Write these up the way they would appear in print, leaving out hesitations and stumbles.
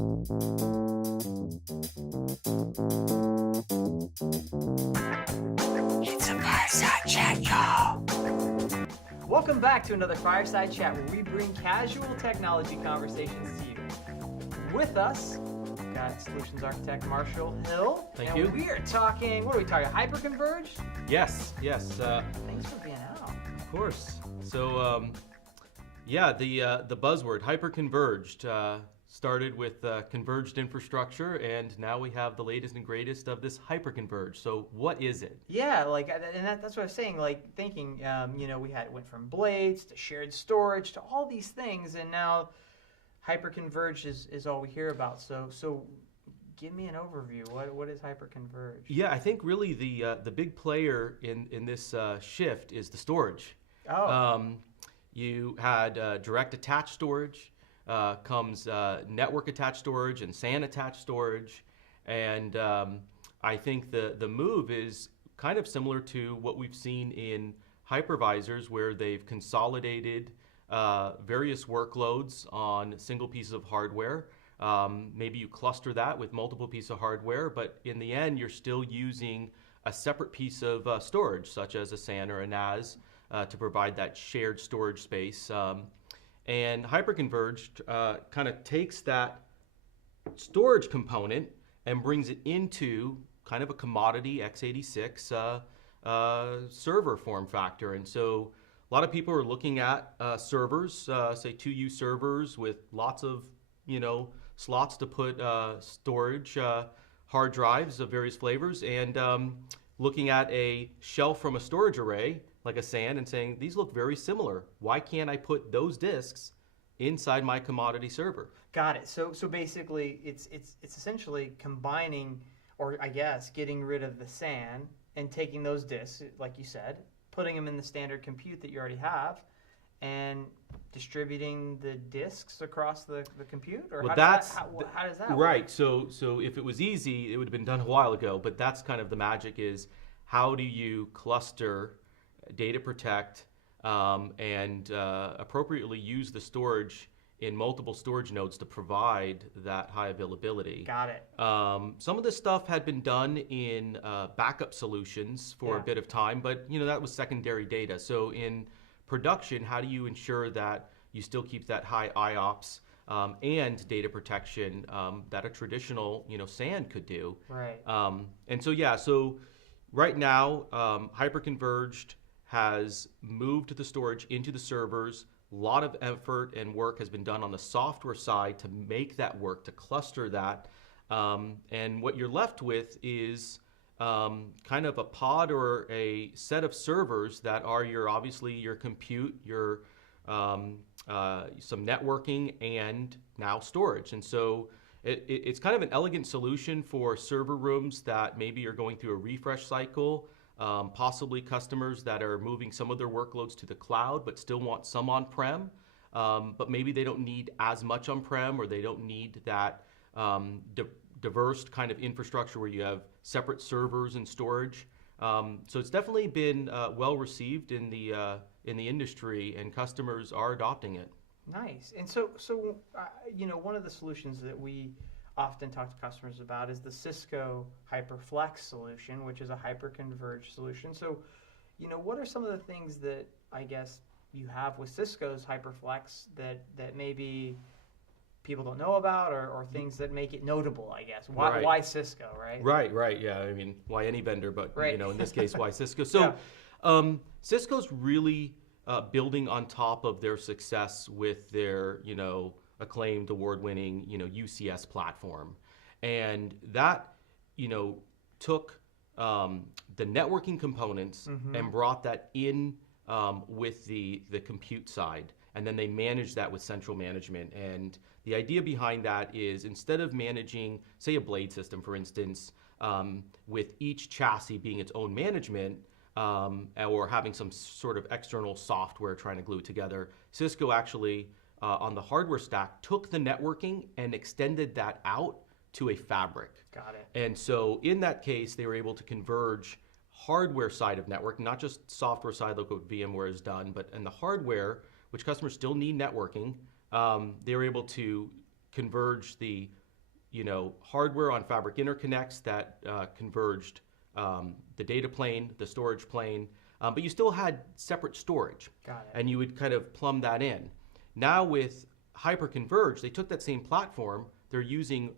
It's a Fireside Chat, y'all. Welcome back to another Fireside Chat where we bring casual technology conversations to you. With us, we've got Solutions Architect Marshall Hill. Thank you. We are talking, what are we talking, hyperconverged? Yes. Thanks for being out. Of course. So, the buzzword hyperconverged started with converged infrastructure, and now we have the latest and greatest of this hyperconverged. So, what is it? Yeah, that's what I was saying. Thinking, we went from blades to shared storage to all these things, and now hyperconverged is all we hear about. So give me an overview. What is hyperconverged? Yeah, I think really the big player in this shift is the storage. Oh. You had direct attached storage, comes network attached storage and SAN attached storage, and I think the move is kind of similar to what we've seen in hypervisors, where they've consolidated various workloads on single pieces of hardware. Maybe you cluster that with multiple pieces of hardware, but in the end, you're still using a separate piece of storage, such as a SAN or a NAS, to provide that shared storage space. And hyperconverged kind of takes that storage component and brings it into kind of a commodity x86 server form factor. And so a lot of people are looking at servers, say 2U servers with lots of, slots to put storage, hard drives of various flavors, and looking at a shelf from a storage array, like a SAN, and saying, these look very similar. Why can't I put those disks inside my commodity server? Got it. So basically, it's essentially combining, or I guess getting rid of the SAN and taking those disks, like you said, putting them in the standard compute that you already have, and distributing the disks across the compute? Or Well, how does that work? Right. So if it was easy, it would have been done a while ago. But that's kind of the magic, is how do you cluster, data protect, and appropriately use the storage in multiple storage nodes to provide that high availability. Got it. Some of this stuff had been done in backup solutions for a bit of time, but that was secondary data. So in production, how do you ensure that you still keep that high IOPS and data protection that a traditional SAN could do? Right. So right now, hyperconverged has moved the storage into the servers. A lot of effort and work has been done on the software side to make that work, to cluster that. And what you're left with is kind of a pod or a set of servers that are obviously your compute, your some networking, and now storage. And so it's kind of an elegant solution for server rooms that maybe are going through a refresh cycle. Possibly customers that are moving some of their workloads to the cloud but still want some on-prem, but maybe they don't need as much on-prem, or they don't need that diverse kind of infrastructure where you have separate servers and storage. So it's definitely been well received in the industry, and customers are adopting it. Nice. And so one of the solutions that we often talk to customers about is the Cisco Hyperflex solution, which is a hyperconverged solution. So, what are some of the things that I guess you have with Cisco's Hyperflex that maybe people don't know about, or things that make it notable, I guess? Why Cisco, right? Right. Yeah. I mean, why any vendor, but right. In this case, why Cisco? So, Cisco's really building on top of their success with their, acclaimed, award-winning, UCS platform, and that, took the networking components and brought that in with the compute side, and then they managed that with central management. And the idea behind that is, instead of managing, say, a blade system, for instance, with each chassis being its own management, or having some sort of external software trying to glue it together, Cisco actually on the hardware stack took the networking and extended that out to a fabric. Got it. And so in that case, they were able to converge hardware side of networking, not just software side like what VMware has done, but in the hardware, which customers still need networking, they were able to converge the hardware on fabric interconnects that converged the data plane, the storage plane, but you still had separate storage. Got it. And you would kind of plumb that in. Now with Hyperconverged, they took that same platform. They're using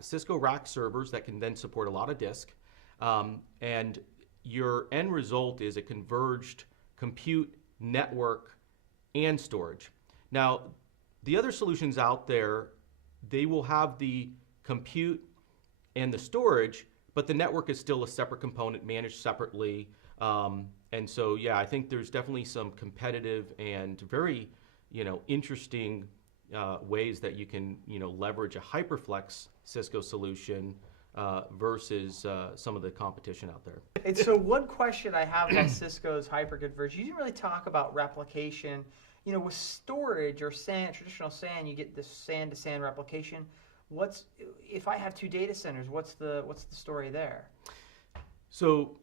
Cisco rack servers that can then support a lot of disk. And your end result is a converged compute, network, and storage. Now, the other solutions out there, they will have the compute and the storage, but the network is still a separate component managed separately. And so, yeah, I think there's definitely some competitive and very, interesting ways that you can, leverage a Hyperflex Cisco solution versus some of the competition out there. And so one question I have about Cisco's hyperconverged, you didn't really talk about replication. With storage or SAN, traditional SAN, you get this SAN to SAN replication. If I have two data centers, what's the story there? So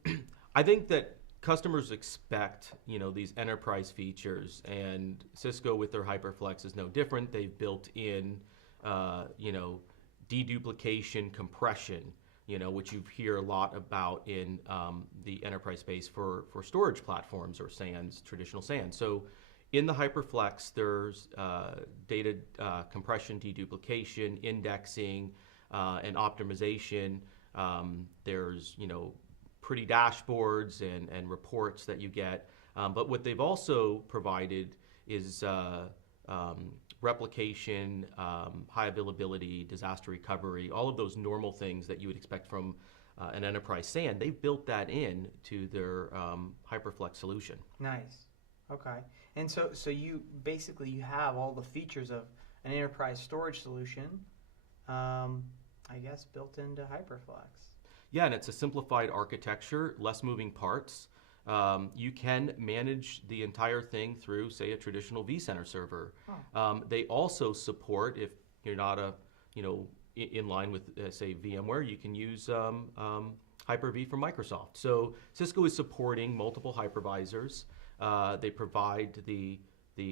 I think that customers expect, these enterprise features, and Cisco with their Hyperflex is no different. They've built in, deduplication, compression, which you hear a lot about in the enterprise space for storage platforms or SANs, traditional SAN. So in the Hyperflex, there's data compression, deduplication, indexing, and optimization. There's, pretty dashboards and reports that you get. But what they've also provided is replication, high availability, disaster recovery, all of those normal things that you would expect from an enterprise SAN. They've built that in to their Hyperflex solution. Nice. Okay. And so you have all the features of an enterprise storage solution, I guess, built into Hyperflex. Yeah, and it's a simplified architecture, less moving parts. You can manage the entire thing through, say, a traditional vCenter server. Oh. They also support, if you're not in line with, say, VMware, you can use Hyper-V from Microsoft. So Cisco is supporting multiple hypervisors. They provide the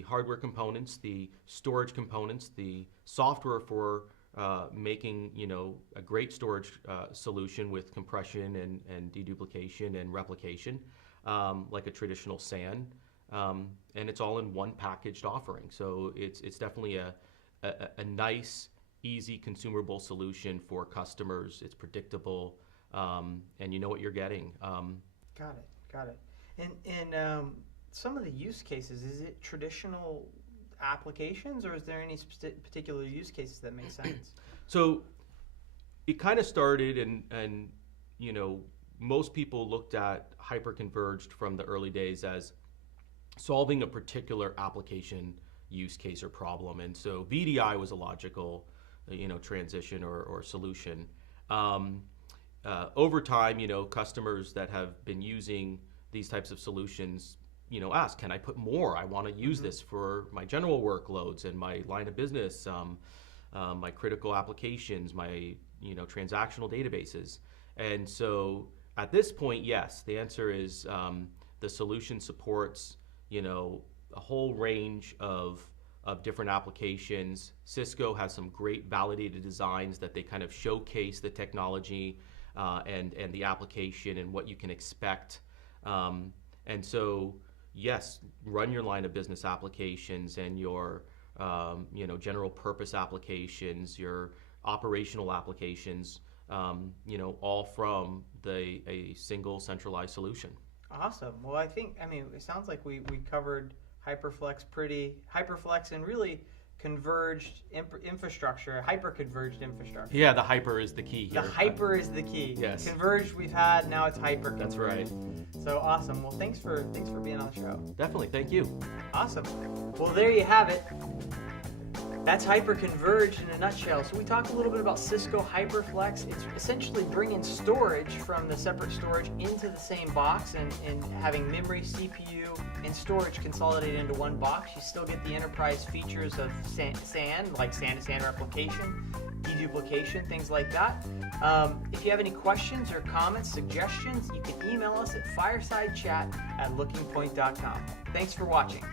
hardware components, the storage components, the software for making a great storage solution with compression and deduplication and replication, like a traditional SAN, and it's all in one packaged offering. So it's definitely a nice, easy, consumable solution for customers. It's predictable, and you know what you're getting. Got it. And some of the use cases, is it traditional applications, or is there any particular use cases that make sense? So it kind of started, and most people looked at hyperconverged from the early days as solving a particular application use case or problem, and so VDI was a logical transition or solution. Over time, customers that have been using these types of solutions ask, can I put more? I want to use this for my general workloads and my line of business, my critical applications, my transactional databases. And so at this point, yes, the answer is the solution supports a whole range of different applications. Cisco has some great validated designs that they kind of showcase the technology and the application and what you can expect. And so yes, run your line of business applications and your general purpose applications, your operational applications, all from a single centralized solution. Awesome. Well, it sounds like we covered Hyperflex and really converged infrastructure, hyper-converged infrastructure. Yeah, the hyper is the key here. The hyper is the key. Yes. Converged we've had, now it's hyper. That's right. So awesome. Well, thanks for being on the show. Definitely. Thank you. Awesome. Well, there you have it. That's hyperconverged in a nutshell. So we talked a little bit about Cisco Hyperflex. It's essentially bringing storage from the separate storage into the same box and having memory, CPU, and storage consolidated into one box. You still get the enterprise features of SAN, like SAN to SAN replication, deduplication, things like that. If you have any questions or comments, suggestions, you can email us at firesidechat@lookingpoint.com. Thanks for watching.